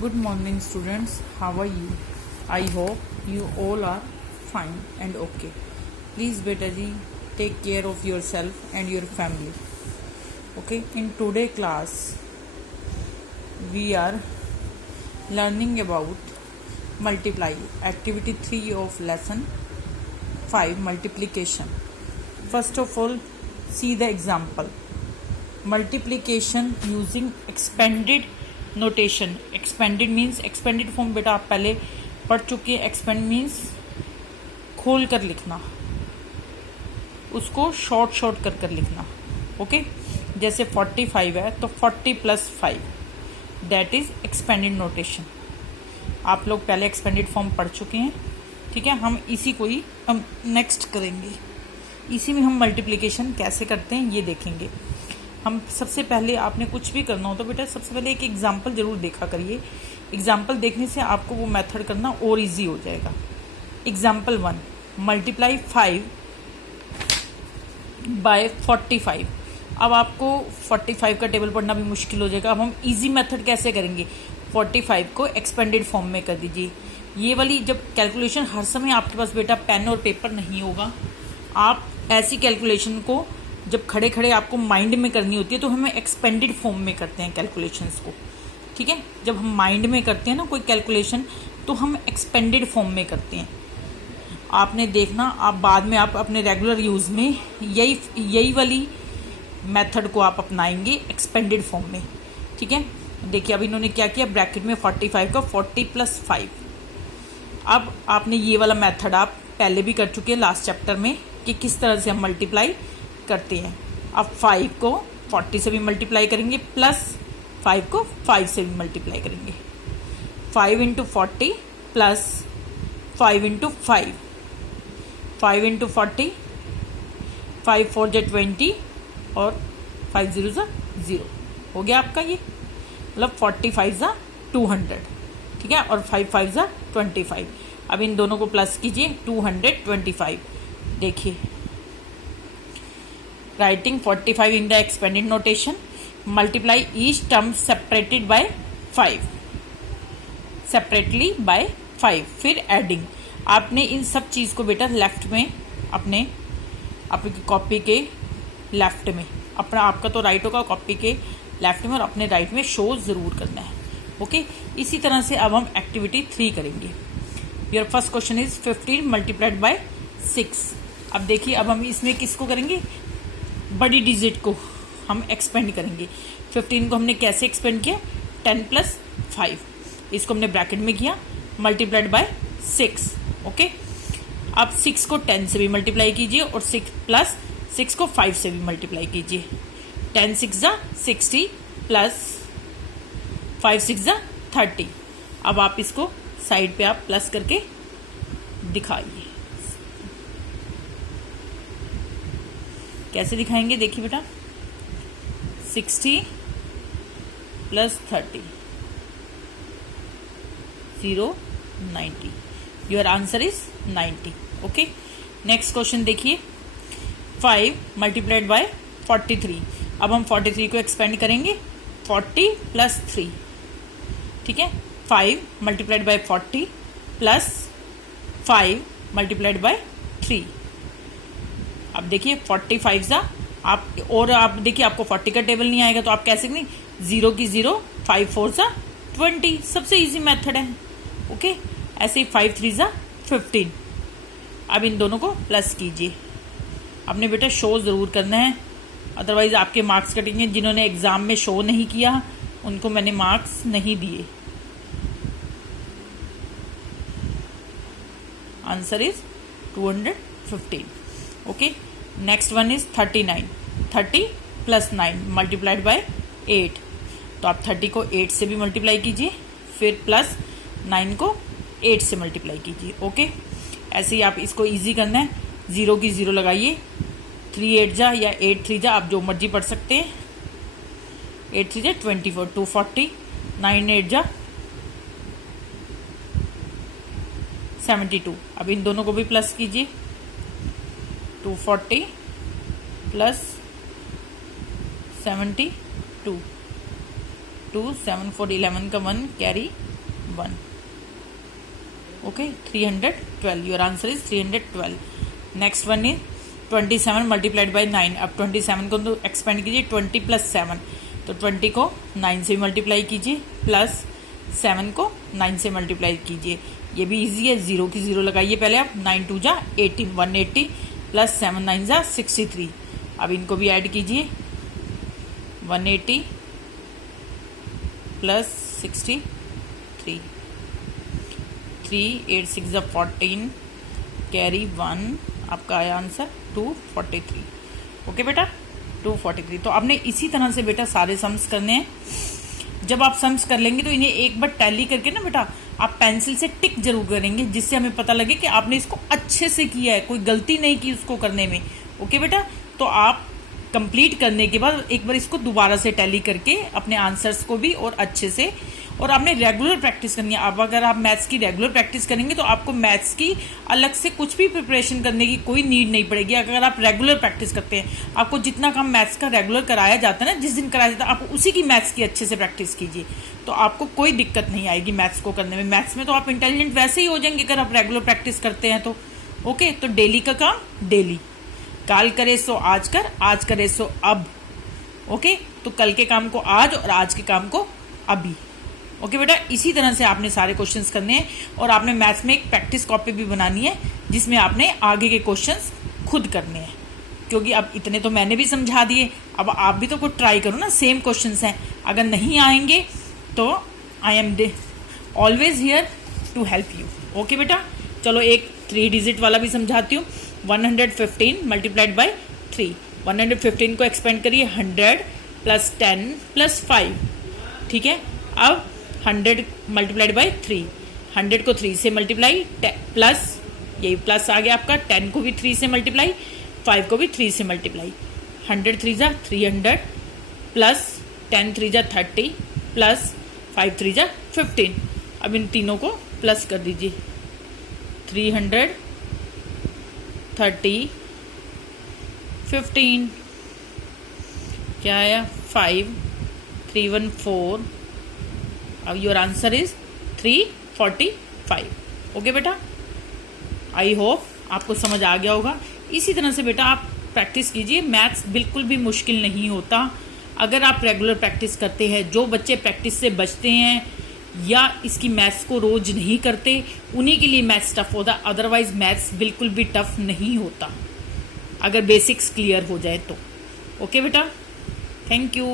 Good morning, students. How are you? I hope you all are fine and okay. Please, beta ji, take care of yourself and your family. Okay. In today class, we are learning about multiply. Activity 3 of lesson 5, multiplication. First of all, see the example. Multiplication using expanded notation. Expanded means expanded form बेटा आप पहले पढ़ चुके हैं. Expand means खोल कर लिखना, उसको शॉर्ट कर लिखना. ओके, जैसे 45 है तो 40 + 5 दैट इज एक्सपेंडेड नोटेशन. आप लोग पहले एक्सपेंडेड फॉर्म पढ़ चुके हैं. ठीक है, हम इसी को ही हम नेक्स्ट करेंगे. इसी में हम मल्टीप्लिकेशन कैसे करते हैं ये देखेंगे. हम सबसे पहले आपने कुछ भी करना हो तो बेटा सबसे पहले एक एग्जाम्पल जरूर देखा करिए. एग्जाम्पल देखने से आपको वो मेथड करना और इजी हो जाएगा. Example 1, multiply 5 by 45. अब आपको 45 का टेबल पढ़ना भी मुश्किल हो जाएगा. अब हम इजी मेथड कैसे करेंगे. 45 को एक्सपेंडेड फॉर्म में कर दीजिए. ये वाली जब कैलकुलेशन, हर समय आपके पास बेटा पेन और पेपर नहीं होगा. आप ऐसी कैलकुलेशन को जब खड़े खड़े आपको माइंड में करनी होती है तो हमें एक्सपेंडेड फॉर्म में करते हैं कैलकुलेशंस को. ठीक है, जब हम माइंड में करते हैं ना कोई कैलकुलेशन तो हम एक्सपेंडेड फॉर्म में करते हैं. आपने देखना, आप बाद में आप अपने रेगुलर यूज़ में यही वाली मेथड को आप अपनाएंगे एक्सपेंडेड फॉर्म में. ठीक है, देखिए अब इन्होंने क्या किया, ब्रैकेट में 45 का 40 + 5. अब आपने ये वाला मेथड आप पहले भी कर चुके हैं लास्ट चैप्टर में कि किस तरह से हम मल्टीप्लाई करते हैं. अब 5 को 40 से भी मल्टीप्लाई करेंगे प्लस 5 को 5 से भी मल्टीप्लाई करेंगे. 5 × 40 प्लस 5 × 5. 5 × 40, 5 4 = 20 और 5 0 = 0 हो गया आपका. ये मतलब 45 = 200. ठीक है, और 5 5 = 25. अब इन दोनों को प्लस कीजिए, 225. देखिए, writing 45 in the expanded notation. Multiply each term separated by 5, separately by 5. फिर एडिंग. आपने इन सब चीज़ को बेटा लेफ्ट में अपने आपकी कॉपी के लेफ्ट में, अपना आपका तो राइट होगा, कॉपी के लेफ्ट में और अपने राइट में शो ज़रूर करना है. ओके, इसी तरह से अब हम एक्टिविटी 3 करेंगे. Your first question is 15 multiplied by 6. अब देखिए, अब हम इसमें किसको करेंगे, बड़ी डिजिट को हम एक्सपेंड करेंगे. 15 को हमने कैसे एक्सपेंड किया, 10 + 5. इसको हमने ब्रैकेट में किया, मल्टीप्लाइड बाय 6. ओके, अब 6 को 10 से भी मल्टीप्लाई कीजिए और 6 + 6 को 5 से भी मल्टीप्लाई कीजिए. 10 6 = 60 प्लस 5 6 = 30. अब आप इसको साइड पे आप प्लस करके दिखाइए. कैसे दिखाएंगे, देखिए बेटा, 60 + 30 0 90. Your answer is 90. Okay, next question देखिए, 5 मल्टीप्लाइड बाय 43. अब हम 43 को एक्सपेंड करेंगे, 40 + 3. ठीक है, 5 multiplied by 40 plus 5 multiplied by 3. अब देखिए 45 आप, और आप देखिए आपको 40 का टेबल नहीं आएगा तो आप कैसे नहीं, 0 की 0, 5 4 = 20. सबसे इजी मेथड है. ओके, ऐसे ही 5 3 = 15. अब इन दोनों को प्लस कीजिए. आपने बेटा शो ज़रूर करना है, अदरवाइज आपके मार्क्स कटेंगे. जिन्होंने एग्ज़ाम में शो नहीं किया उनको मैंने मार्क्स नहीं दिए. Answer is 215. Okay, next one is 39. 30 + 9 multiplied by 8. तो आप 30 को 8 से भी मल्टीप्लाई कीजिए, फिर प्लस 9 को 8 से मल्टीप्लाई कीजिए. ओके, ऐसे ही आप इसको इजी करना है. 0 की 0 लगाइए, 3 8 जा या 8 3 जा, आप जो मर्जी पढ़ सकते हैं. 8 3 = 24, 240. 9 8 जा 72. अब इन दोनों को भी प्लस कीजिए, 240 + 72. 2 7 4 11 का 1 carry 1. Okay, 312. Your answer is 312. Next one is 27 multiplied by 9. अब 27 को तो एक्सपेंड कीजिए 20 प्लस 7, तो 20 को 9 से मल्टीप्लाई कीजिए प्लस 7 को 9 से मल्टीप्लाई कीजिए. ये भी इजी है, 0 की 0 लगाइए पहले आप. 9 2 जा 18, 180 प्लस 7 9 जा 63. अब इनको भी ऐड कीजिए. 180 प्लस 63, 3 8 6 जा 14, कैरी 1. आपका आया आंसर 243. ओके बेटा, 243. तो आपने इसी तरह से बेटा सारे सम्स करने हैं. जब आप सम्स कर लेंगे तो इन्हें एक बार टैली करके ना बेटा आप पेंसिल से टिक जरूर करेंगे, जिससे हमें पता लगे कि आपने इसको अच्छे से किया है, कोई गलती नहीं की उसको करने में. ओके बेटा, तो आप कंप्लीट करने के बाद एक बार इसको दोबारा से टैली करके अपने आंसर्स को भी और अच्छे से, और आपने रेगुलर प्रैक्टिस करनी है. अब अगर आप मैथ्स की रेगुलर प्रैक्टिस करेंगे तो आपको मैथ्स की अलग से कुछ भी प्रिपरेशन करने की कोई नीड नहीं पड़ेगी. अगर आप रेगुलर प्रैक्टिस करते हैं, आपको जितना काम मैथ्स का रेगुलर कराया जाता है ना, जिस दिन कराया जाता है, आप उसी की मैथ्स की अच्छे से प्रैक्टिस कीजिए, तो आपको कोई दिक्कत नहीं आएगी मैथ्स को करने में. मैथ्स में तो आप इंटेलिजेंट वैसे ही हो जाएंगे अगर आप रेगुलर प्रैक्टिस करते हैं तो. ओके, तो डेली का काम डेली. काल करे सो आज कर, आज करे सो अब. ओके, तो कल के काम को आज और आज के काम को अभी. ओके बेटा, इसी तरह से आपने सारे क्वेश्चंस करने हैं, और आपने मैथ्स में एक प्रैक्टिस कॉपी भी बनानी है जिसमें आपने आगे के क्वेश्चंस खुद करने हैं. क्योंकि अब इतने तो मैंने भी समझा दिए, अब आप भी तो कुछ ट्राई करो ना. सेम क्वेश्चंस हैं, अगर नहीं आएंगे तो I am always here to help you. Okay बेटा, चलो एक 3 डिजिट वाला भी समझाती हूँ. 115 मल्टीप्लाइड बाई 3. 115 को एक्सपेंड करिए 100 प्लस 10 प्लस 5. ठीक है, अब 100 मल्टीप्लाइड बाई 3. 100 को 3 से मल्टीप्लाई प्लस, यही प्लस आ गया आपका. 10 को भी 3 से मल्टीप्लाई, 5 को भी 3 से मल्टीप्लाई. 100 3 जा 300 प्लस 10 3 जा 30 प्लस 5 3 जा 15. अब इन तीनों को प्लस कर दीजिए. 300 30 15, क्या आया 5 314. अब योर आंसर इज 345. ओके बेटा, आई होप आपको समझ आ गया होगा. इसी तरह से बेटा आप प्रैक्टिस कीजिए. मैथ्स बिल्कुल भी मुश्किल नहीं होता अगर आप रेगुलर प्रैक्टिस करते हैं. जो बच्चे प्रैक्टिस से बचते हैं या इसकी मैथ्स को रोज नहीं करते, उन्हीं के लिए मैथ्स टफ होता. अदरवाइज मैथ्स बिल्कुल भी टफ नहीं होता अगर बेसिक्स क्लियर हो जाए तो. ओके बेटा, थैंक यू.